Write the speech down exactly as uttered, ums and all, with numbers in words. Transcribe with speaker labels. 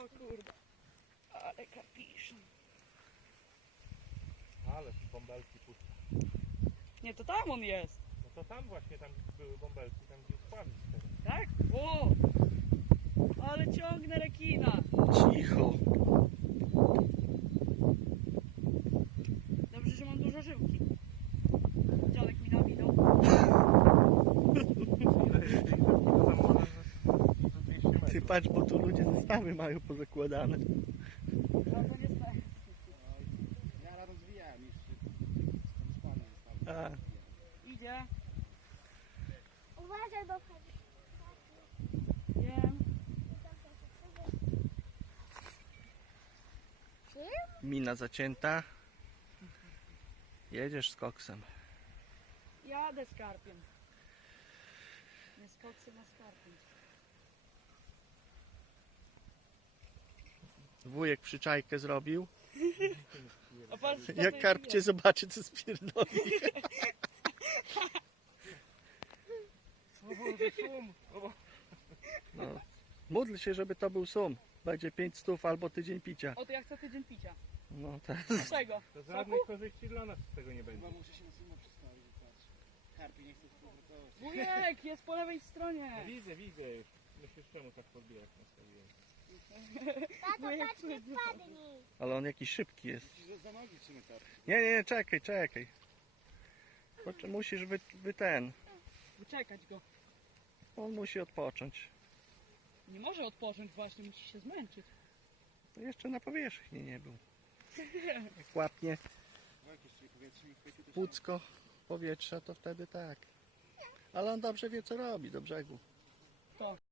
Speaker 1: O kurde. Ale karpiszon.
Speaker 2: Ale tu bąbelki puszcza.
Speaker 1: Nie, to tam on jest.
Speaker 2: No to tam właśnie, tam były bąbelki, tam gdzie spławić teraz.
Speaker 1: Tak? O! Ale ciągnę rekina.
Speaker 3: Cicho.
Speaker 1: Dobrze, że mam dużo żyłki. Dziadek mi nawinął.
Speaker 3: Ty patrz, bo tu ludzie zestawy mają pozakładane.
Speaker 1: No to nie staje.
Speaker 4: Ja rozwijałem już z panem
Speaker 3: A,
Speaker 1: Idzie.
Speaker 5: Uważaj, bo wchodzi.
Speaker 1: Wiem.
Speaker 3: mina zacięta. Jedziesz z koksem.
Speaker 1: Jadę z karpiem. Nie z koksem, a z karpiem.
Speaker 3: Wujek przyczajkę zrobił.
Speaker 1: A patrz, co
Speaker 3: Jak
Speaker 1: to
Speaker 3: karp
Speaker 1: jest?
Speaker 3: cię zobaczy, to spierdoli.
Speaker 2: O Boże, szum! O Boże.
Speaker 3: No. Módl się, żeby to był sum. Będzie pięć stów albo tydzień picia.
Speaker 1: O, to ja chcę tydzień picia.
Speaker 3: No tak.
Speaker 1: Czego?
Speaker 2: To żadnej korzyści dla nas z tego nie będzie.
Speaker 4: Chyba muszę się na sumo przestawić, patrz. Karpi nie chce współpracować.
Speaker 1: Wujek, jest po lewej stronie.
Speaker 2: Widzę, widzę już. Myślisz, czemu tak podbijać nastawiłem?
Speaker 5: Tato,
Speaker 1: Wujek,
Speaker 5: patrz, nie spadnij.
Speaker 3: Ale on jakiś szybki jest.
Speaker 4: Musisz za nogi trzymać karpi.
Speaker 3: Nie, nie, nie, czekaj, czekaj. Bo musisz wy, wy ten.
Speaker 1: Wyczekać go.
Speaker 3: On musi odpocząć.
Speaker 1: Nie może odpocząć właśnie, musi się zmęczyć.
Speaker 3: To jeszcze na powierzchni nie był. Jak łapnie
Speaker 4: O, jakieś czyli powietrze nie chwycił, to
Speaker 3: płucko powietrza, to wtedy tak. Ale on dobrze wie, co robi, do brzegu.
Speaker 1: To.